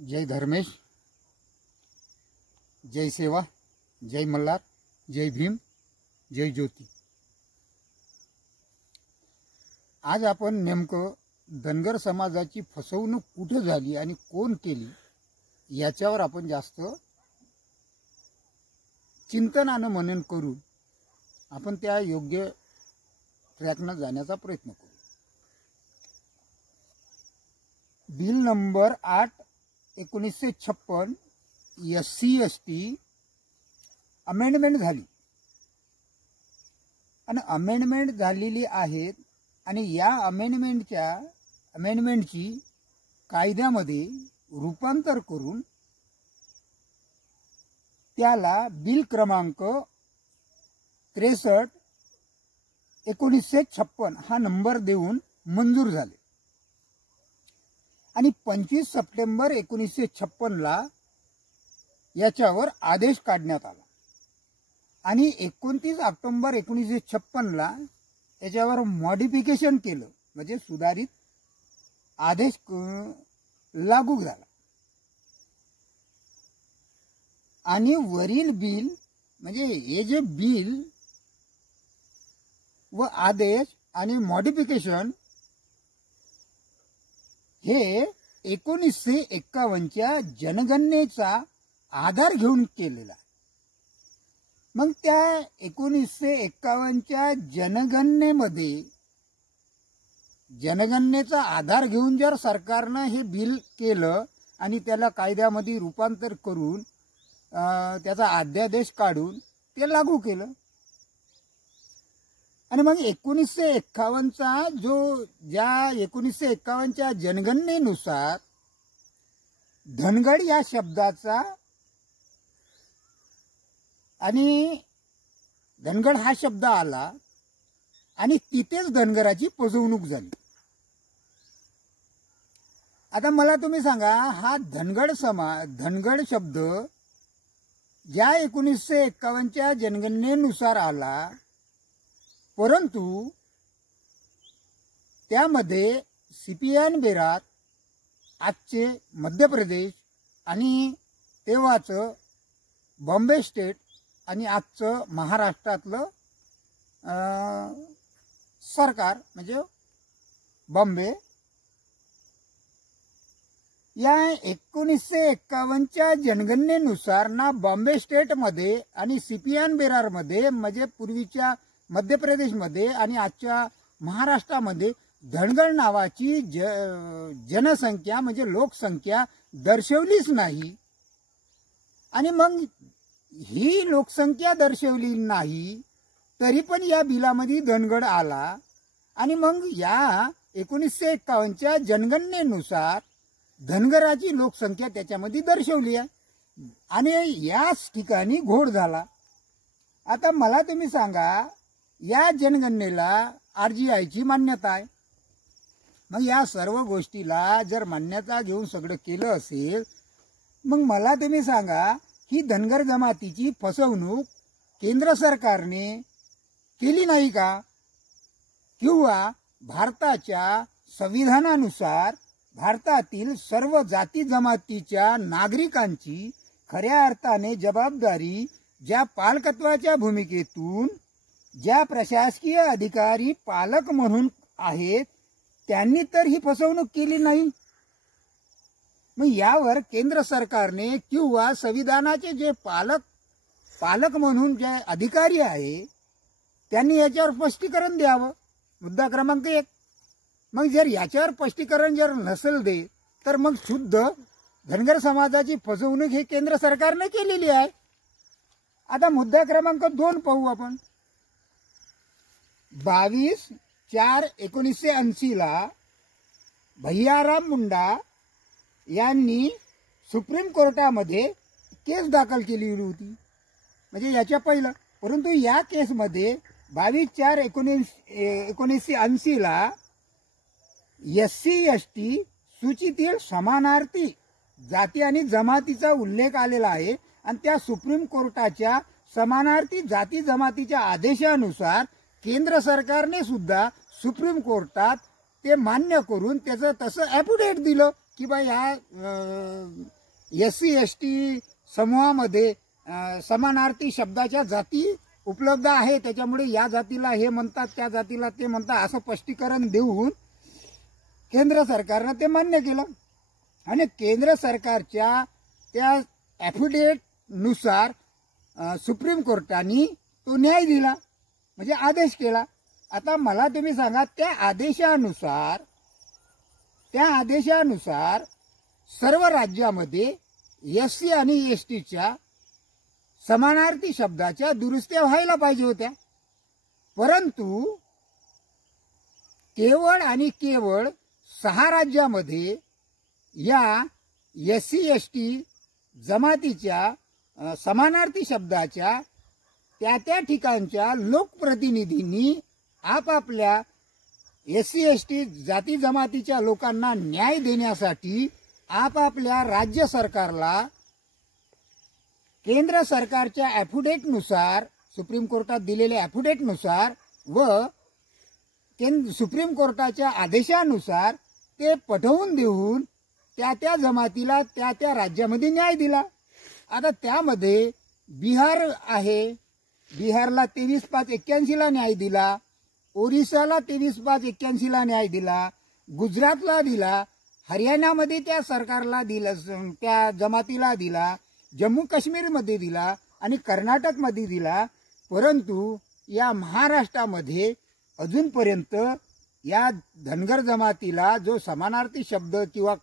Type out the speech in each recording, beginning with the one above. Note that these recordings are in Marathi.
जय धर्मेश, जय सेवा, जय मल्हार, जय भीम, जय ज्योती। आज आपण नेमकं धनगर समाजाची फसवणूक कुठे झाली आणि कोण केली याच्यावर आपण जास्त चिंतनानं मनन करून आपण त्या योग्य ट्रॅकनं जाण्याचा प्रयत्न करू। बिल नंबर 8/1956 SC/ST अमेंडमेंट झाली आणि अमेंडमेंट झालेली आहेत आणि या अमेंडमेंटची कायद्यामध्ये रूपांतर करून त्याला बिल क्रमांक 63/1956 हा नंबर देऊन मंजूर झाले आणि 25 सप्टेंबर 1956 ला याच्यावर आदेश काढण्यात आला आणि 29 ऑक्टोबर 1956 ला याच्यावर मॉडिफिकेशन केलं, म्हणजे सुधारित आदेश लागू झाला आणि वरील बिल म्हणजे हे जे बिल व आदेश आणि मॉडिफिकेशन हे 1951च्या जनगणनेचा आधार घेऊन केलेला आहे। मग त्या 1951च्या जनगणनेचा आधार घेऊन जर सरकारनं हे बिल केलं आणि त्याला कायद्यामध्ये रूपांतर करून त्याचा अध्यादेश काढून ते लागू केलं आणि मग 1951चा ज्या 1951च्या जनगणनेनुसार धनगड या शब्दाचा आणि धनगड हा शब्द आला आणि तिथेच धनगराची फसवणूक झाली। आता मला तुम्ही सांगा, हा धनगड शब्द ज्या 1951च्या जनगणनेनुसार आला, परंतु त्यामध्ये सिपियन बेरात आजचे मध्य प्रदेश आणि तेव्हाचं बॉम्बे स्टेट आणि आजचं महाराष्ट्रातलं सरकार म्हणजे बॉम्बे या 1951च्या जनगणनेनुसार ना बॉम्बे स्टेटमध्ये आणि सिपियन बेरारमध्ये म्हणजे पूर्वीच्या मध्य प्रदेशमध्ये आणि आजच्या महाराष्ट्रामध्ये धनगड नावाची जनसंख्या म्हणजे लोकसंख्या दर्शवलीच नाही आणि मग ही लोकसंख्या दर्शवली नाही तरी पण या बिलामध्ये धनगड आला आणि मग या 1951च्या जनगणनेनुसार धनगराची लोकसंख्या त्याच्यामध्ये दर्शवली आहे आणि याच ठिकाणी घोळ झाला। आता मला तुम्ही सांगा, या जनगणनेला RGIची मान्यता आहे, मग या सर्व गोष्टीला जर मान्यता घेऊन सगळं केलं असेल, मग मला तुम्ही सांगा ही धनगर जमातीची फसवणूक केंद्र सरकारने केली नाही का? किंवा भारताच्या संविधानानुसार भारतातील सर्व जाती जमातीच्या नागरिकांची खऱ्या अर्थाने जबाबदारी ज्या पालकत्वाच्या भूमिकेतून ज्या प्रशासकीय अधिकारी पालक म्हणून आहेत त्यांनी तर ही फसवणूक केली नाही। मग यावर केंद्र सरकारने किंवा संविधानाचे जे पालक म्हणून जे अधिकारी आहे त्यांनी याच्यावर स्पष्टीकरण द्यावं। मुद्दा क्रमांक 1। मग जर याच्यावर स्पष्टीकरण जर नसेल दे तर मग शुद्ध धनगर समाजाची फसवणूक हे केंद्र सरकारने केलेली आहे। आता मुद्दा क्रमांक 2 पाहू आपण। 22/4/1980 ला भैयाराम मुंडा यांनी सुप्रीम कोर्टामध्ये केस दाखल केली होती, म्हणजे याच्या पहिलं। परंतु या केसमध्ये 22/4/1980 ला SC/ST सूचीतील समानार्थी जाती आणि जमातीचा उल्लेख आलेला आहे आणि त्या सुप्रीम कोर्टाच्या समानार्थी जाती जमातीच्या आदेशानुसार केंद्र सरकारने सुद्धा सुप्रीम कोर्टात ते मान्य करून त्याचं तसं ॲफिडेविट दिलं की बा ह्या SC ST समूहामध्ये समानार्थी शब्दाच्या जाती उपलब्ध आहे, त्याच्यामुळे या जातीला हे म्हणतात, त्या जातीला ते म्हणतात, असं स्पष्टीकरण देऊन केंद्र सरकारनं ते मान्य केलं. आणि केंद्र सरकारच्या त्या ॲफिडेव्हिटनुसार सुप्रीम कोर्टाने तो न्याय दिला, म्हणजे आदेश केला. आता मला तुम्ही सांगा, त्या आदेशानुसार सर्व राज्यामध्ये SC आणि STच्या समानार्थी शब्दाच्या दुरुस्त्या व्हायला पाहिजे होत्या, परंतु केवळ आणि केवळ 6 राज्यामध्ये या SC ST जमातीच्या समानार्थी शब्दाच्या त्या ठिकाणच्या लोकप्रतिनिधींनी आपापल्या SC ST जाती जमातीच्या लोकांना न्याय देण्यासाठी आपापल्या राज्य सरकारला केंद्र सरकारच्या ॲफिडेव्हिटनुसार, सुप्रीम कोर्टात दिलेल्या ॲफिडेव्हिटनुसार व सुप्रीम कोर्टाच्या आदेशानुसार ते पटवून देऊन त्या जमातीला त्या राज्यामध्ये न्याय दिला. आता त्यामध्ये बिहार आहे, बिहारला 23/5/81ला न्याय दिला, ओरिसाला 23/5/81ला न्याय दिला, गुजरातला दिला, हरियाणामध्ये त्या सरकारला दिला, त्या जमातीला दिला, जम्मू काश्मीरमध्ये दिला आणि कर्नाटकमध्ये दिला. परंतु या महाराष्ट्रामध्ये अजूनपर्यंत या धनगर जमातीला जो समानार्थी शब्द किंवा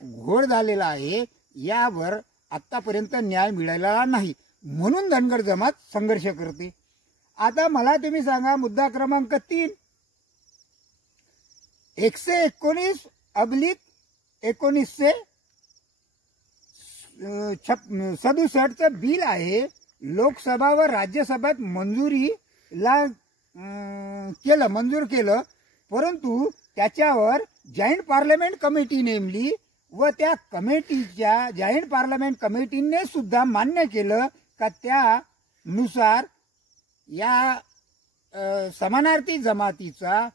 घोळ झालेला आहे यावर आतापर्यंत न्याय मिळालेला नाही, म्हणून धनगर जमात संघर्ष करते. आता मला तुम्ही सांगा, मुद्दा क्रमांक 3, 119/1967 बिल आहे, लोकसभा व राज्यसभेत मंजूर केलं, परंतु त्याच्यावर जॉईंट पार्लमेंट कमिटी नेमली व त्या जॉईंट पार्लमेंट कमिटीने सुद्धा मान्य केलं का त्यानुसार या समानार्थी जमातीचा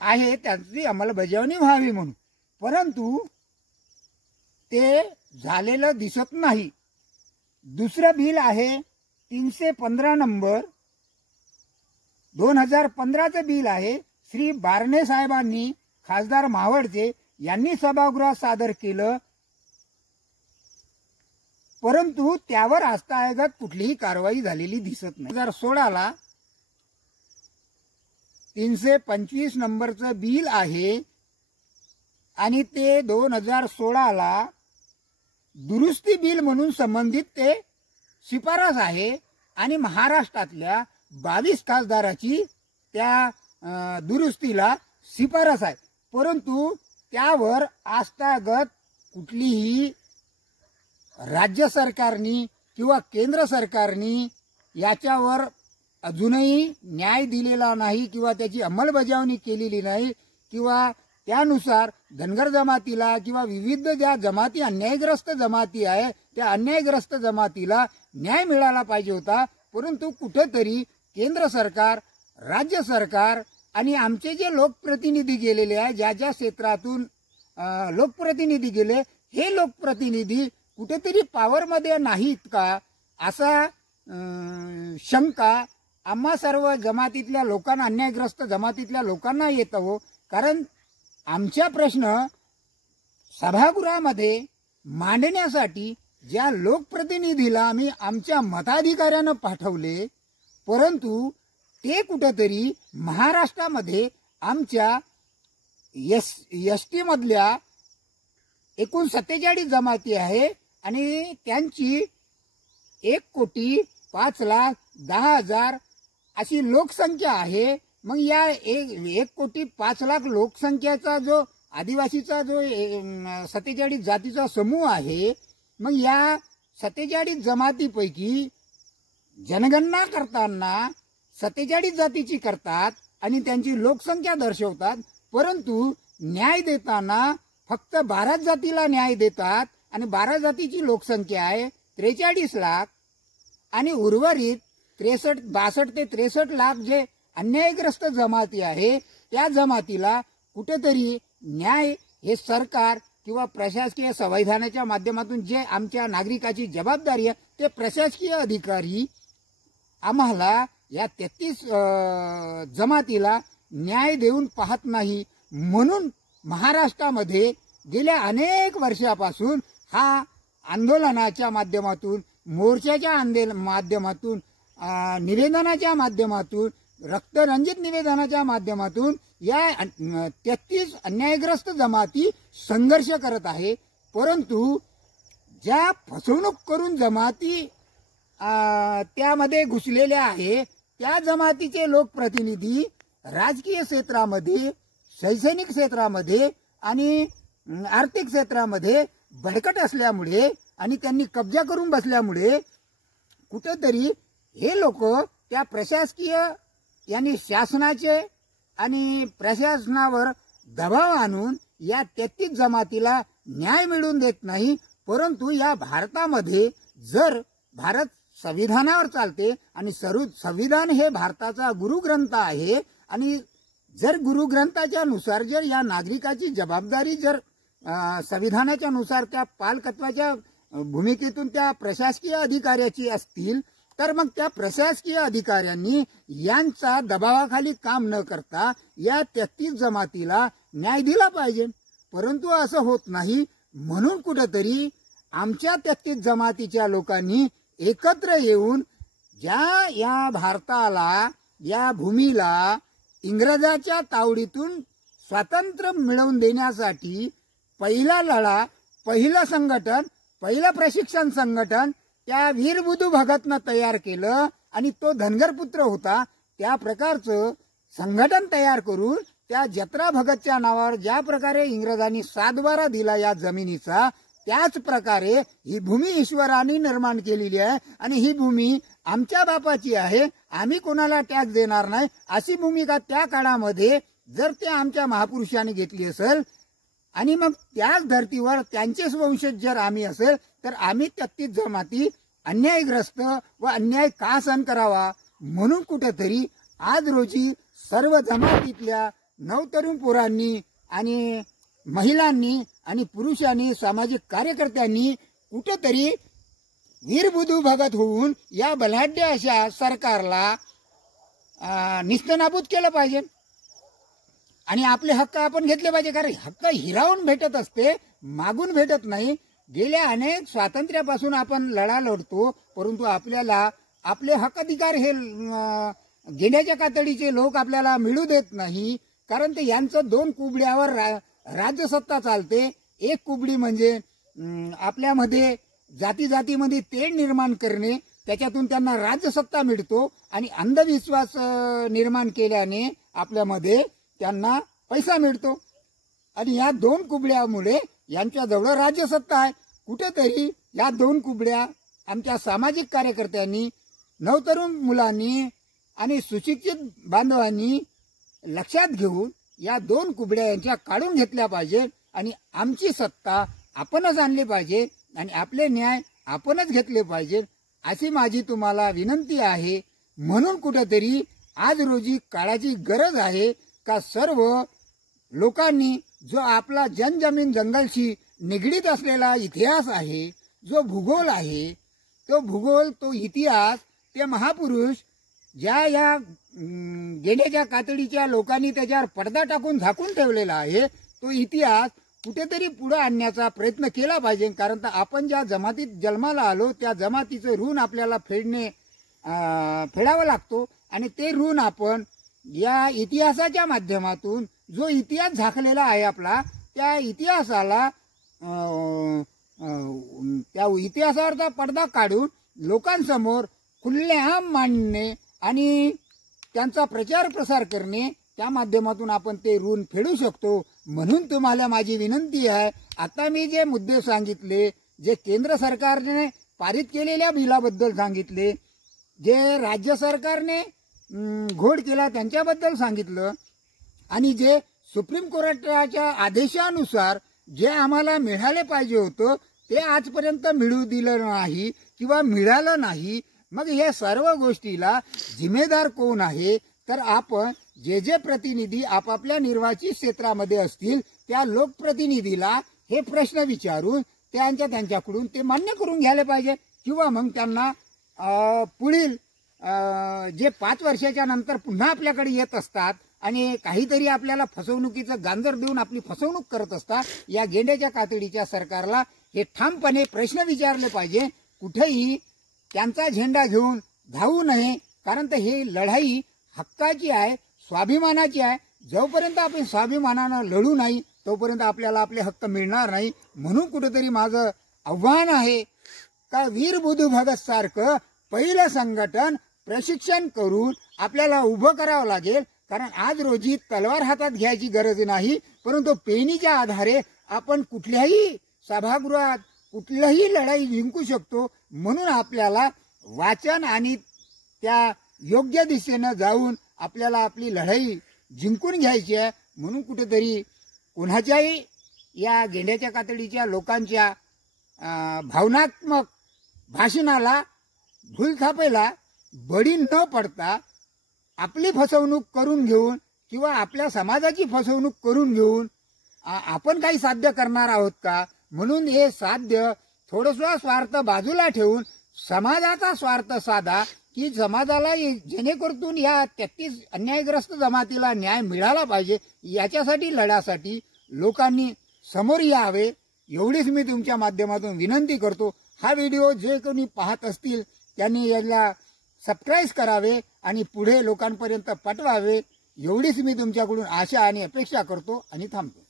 आहे त्याची अंमलबजावणी व्हावी म्हणून, परंतु ते झालेलं दिसत नाही. दुसरं बिल आहे 315 नंबर 2015चं बिल आहे, श्री बारणे साहेबांनी, खासदार मावळते यांनी सभागृहात सादर केलं, परंतु त्यावर आजतागायत कुठलीही कारवाई झालेली दिसत नाही. 2016ला 325 नंबरचं बिल आहे आणि ते 2016ला दुरुस्ती बिल म्हणून संबंधित ते शिफारस आहे आणि महाराष्ट्रातल्या 22 खासदाराची त्या दुरुस्तीला शिफारस आहे, परंतु त्यावर आजतागत कुठलीही राज्य सरकारनी किंवा केंद्र सरकारनी याच्यावर अजूनही न्याय दिलेला नाही किंवा त्याची अंमलबजावणी केलेली नाही, किंवा त्यानुसार धनगर जमातीला किंवा विविध ज्या जमाती अन्यायग्रस्त जमाती आहे त्या अन्यायग्रस्त जमातीला न्याय मिळाला पाहिजे होता, परंतु कुठेतरी केंद्र सरकार, राज्य सरकार आणि आमचे जे लोकप्रतिनिधी गेलेले आहे, ज्या ज्या क्षेत्रातून लोकप्रतिनिधी गेले, हे लोकप्रतिनिधी कुठेतरी पॉवरमध्ये नाहीत का, असा शंका आम्हा सर्व जमातीतल्या लोकांना, अन्यायग्रस्त जमातीतल्या लोकांना येतं हो. कारण आमच्या प्रश्न सभागृहामध्ये मांडण्यासाठी ज्या लोकप्रतिनिधीला आम्ही आमच्या मताधिकाऱ्यानं पाठवले, परंतु ते कुठेतरी महाराष्ट्रामध्ये आमच्या ST मधल्या एकूण 47 जमाती आहे आणि त्यांची 1,05,10,000 अशी लोकसंख्या आहे. मग या 1,05,00,000 लोकसंख्येचा जो आदिवासीचा जो 47 जातीचा समूह आहे, मग या 47 जमातीपैकी जनगणना करताना 47 जातीची करतात आणि त्यांची लोकसंख्या दर्शवतात, परंतु न्याय देताना फक्त 12 जातीला न्याय देतात आणि 12 जातीची लोकसंख्या आहे 43 लाख आणि उर्वरित 62 ते 63 लाख जे अन्यायग्रस्त जमाती आहे त्या जमातीला कुठेतरी न्याय हे सरकार किंवा प्रशासकीय संविधानाच्या माध्यमातून जे आमच्या नागरिकाची जबाबदारी आहे ते प्रशासकीय अधिकारी आम्हाला या 33 जमातीला न्याय देऊन पाहत नाही। म्हणून महाराष्ट्रामध्ये गेल्या अनेक वर्षापासून हा आंदोलनाच्या माध्यमातून, मोर्चाच्या माध्यमातून, निवेदनाच्या माध्यमातून, रक्तरंजित निवेदनाच्या माध्यमातून या 33 अन्यायग्रस्त जमाती संघर्ष करत आहे। परंतु ज्या फसवणूक करून जमाती त्यामध्ये घुसलेल्या आहे त्या जमातीचे लोकप्रतिनिधी राजकीय क्षेत्रामध्ये, शैक्षणिक क्षेत्रामध्ये आणि आर्थिक क्षेत्रामध्ये बळकट असल्यामुळे आणि त्यांनी कब्जा करून बसल्यामुळे कुठेतरी हे लोक त्या प्रशासकीय यांनी शासनाचे आणि प्रशासनावर दबाव आणून या 33 जमातीला न्याय मिळवून देत नाही। परंतु या भारतामध्ये जर भारत संविधानावर चालते आणि संविधान हे भारताचा गुरुग्रंथ आहे आणि जर गुरुग्रंथाच्या नुसार जर या नागरिकाची जबाबदारी जर संविधानाच्या नुसार त्या पालकत्वाच्या भूमिकेतून त्या प्रशासकीय अधिकाऱ्याची असतील तर मग त्या प्रशासकीय अधिकाऱ्यांनी यांचा दबावाखाली काम न करता या 33 जमातीला न्याय दिला पाहिजे। परंतु असं होत नाही। म्हणून कुठेतरी आमच्या 33 जमातीच्या लोकांनी एकत्र येऊन ज्या या भारताला, या भूमीला इंग्रजाच्या तावडीतून स्वातंत्र्य मिळवून देण्यासाठी पहिला लढा, पहिलं संघटन, पहिलं प्रशिक्षण संघटन त्या वीर बुधू भगतनं तयार केलं आणि तो धनगर पुत्र होता। त्या प्रकारचं संघटन तयार करून त्या जत्रा भगतच्या नावावर ज्या प्रकारे इंग्रजांनी सातबारा दिला या जमिनीचा, त्याच प्रकारे ही भूमी ईश्वराने निर्माण केलेली आहे आणि ही भूमी आमच्या बापाची आहे, आम्ही कोणाला टॅक्स देणार नाही अशी भूमिका त्या काळामध्ये जर ते आमच्या महापुरुषांनी घेतली असेल आणि मग त्याच धर्तीवर त्यांचेच वंशज जर आम्ही असेल तर आम्ही 33 जमाती अन्यायग्रस्त व अन्याय का सहन करावा। म्हणून कुठेतरी आज रोजी सर्व जमातीतल्या नवतरुण पोरांनी आणि महिलांनी आणि पुरुषांनी, सामाजिक कार्यकर्त्यांनी कुठेतरी वीरबुधू भगत होऊन या बलाढ्य अशा सरकारला निस्तनाबूत केलं पाहिजे आणि आपले हक्क आपण घेतले पाहिजे। कारण हक्क हिरावून भेटत असते, मागून भेटत नाही। गेल्या अनेक स्वातंत्र्यापासून आपण लढा लढतो, परंतु आपल्याला आपले हक्क अधिकार हे गेंड्याच्या कातडीचे लोक आपल्याला मिळू देत नाही। कारण ते यांचं 2 कुबड्यावर राज्यसत्ता चालते। एक कुबडी म्हणजे आपल्यामध्ये जाती जातीमध्ये तेढ निर्माण करणे, त्याच्यातून त्यांना राज्यसत्ता मिळतो आणि अंधविश्वास निर्माण केल्याने आपल्यामध्ये त्यांना पैसा मिळतो आणि या 2 कुबड्यामुळे यांच्याजवळ राज्यसत्ता आहे। कुठेतरी या 2 कुबड्या आमच्या सामाजिक कार्यकर्त्यांनी, नवतरुण मुलांनी आणि सुशिक्षित बांधवांनी लक्षात घेऊन या 2 कुबड्या यांच्या काढून घेतल्या पाहिजे आणि आमची सत्ता आपणच आणली पाहिजे आणि आपले न्याय आपणच घेतले पाहिजे अशी माझी तुम्हाला विनंती आहे। म्हणून कुठेतरी आज रोजी काळाची गरज आहे का सर्व लोकांनी जो आपला जनजमीन जंगलशी निगडीत असलेला इतिहास आहे, जो भूगोल आहे, तो भूगोल, तो इतिहास, ते महापुरुष ज्या या गेंड्याच्या कातडीच्या लोकांनी त्याच्यावर पडदा टाकून झाकून ठेवलेला आहे, तो इतिहास कुठेतरी पुढे आणण्याचा प्रयत्न केला पाहिजे। कारण तर आपण ज्या जमातीत जन्माला आलो त्या जमातीचं ऋण आपल्याला फेडावं लागतो आणि ते ऋण आपण या इतिहासाच्या माध्यमातून, जो इतिहास झाकलेला आहे आपला, त्या इतिहासाला त्या इतिहासावरचा पडदा काढून लोकांसमोर खुलेआम मांडणे आणि त्यांचा प्रचार प्रसार करणे, त्या माध्यमातून आपण ते ऋण फेडू शकतो। म्हणून तुम्हाला माझी विनंती आहे, आता मी जे मुद्दे सांगितले, जे केंद्र सरकारने पारित केलेल्या बिलाबद्दल सांगितले, जे राज्य सरकारने घोड केला त्यांच्याबद्दल सांगितलं आणि जे सुप्रीम कोर्टाच्या आदेशानुसार जे आम्हाला मिळाले पाहिजे होतं ते आजपर्यंत मिळू दिलं नाही किंवा मिळालं नाही। मग हे सर्व गोष्टीला जिम्मेदार कोण आहे तर आपण जे प्रतिनिधी आपापल्या निर्वाचित क्षेत्रामध्ये असतील त्या लोकप्रतिनिधीला हे प्रश्न विचारून त्यांच्याकडून ते मान्य करून घ्यायला पाहिजे, किंवा मग त्यांना पुढील जे 5 वर्षाच्या नंतर पुन्हा आपल्याकडे येत असतात आणि काहीतरी आपल्याला फसवणुकीचं गांजर देऊन आपली फसवणूक करत असतात, या गेंड्याच्या कातडीच्या सरकारला हे ठामपणे प्रश्न विचारले पाहिजे. कुठेही त्यांचा झेंडा घेऊन धावू नये, कारण तर हे लढाई हक्काची आहे, स्वाभिमानाची आहे. जोपर्यंत आपण स्वाभिमानानं लढू नाही तोपर्यंत आपल्याला आपले हक्क मिळणार नाही. म्हणून कुठेतरी माझं आव्हान आहे का वीर बुधू भगत सारखं पहिलं संघटन प्रशिक्षण करून आपल्याला उभं करावं लागेल. कारण आज रोजी तलवार हातात घ्यायची गरज नाही, परंतु पेनीच्या आधारे आपण कुठल्याही सभागृहात कुठलीही लढाई जिंकू शकतो. म्हणून आपल्याला वाचन आणि त्या योग्य दिशेनं जाऊन आपल्याला आपली लढाई जिंकून घ्यायची आहे. म्हणून कुठेतरी कोणाच्याही या गेंड्याच्या कातडीच्या लोकांच्या भावनात्मक भाषणाला भूलथापेला बळी न पडता आपली फसवणूक करून घेऊन किंवा आपल्या समाजाची फसवणूक करून घेऊन आपण काही साध्य करणार आहोत का. म्हणून हे साध्य थोडंसं स्वार्थ बाजूला ठेवून समाजाचा स्वार्थ साधा, की समाजाला जेणेकरून या 33 अन्यायग्रस्त जमातीला न्याय मिळाला पाहिजे, याच्यासाठी लढ्यासाठी लोकांनी समोर यावे, एवढीच मी तुमच्या माध्यमातून विनंती करतो. हा व्हिडिओ जे कोणी पाहत असतील त्यांनी याला सबस्क्राईब करावे आणि पुढे लोकांपर्यंत पाठवावे, एवढीच मी तुमच्याकडून आशा आणि अपेक्षा करतो आणि थांबतो.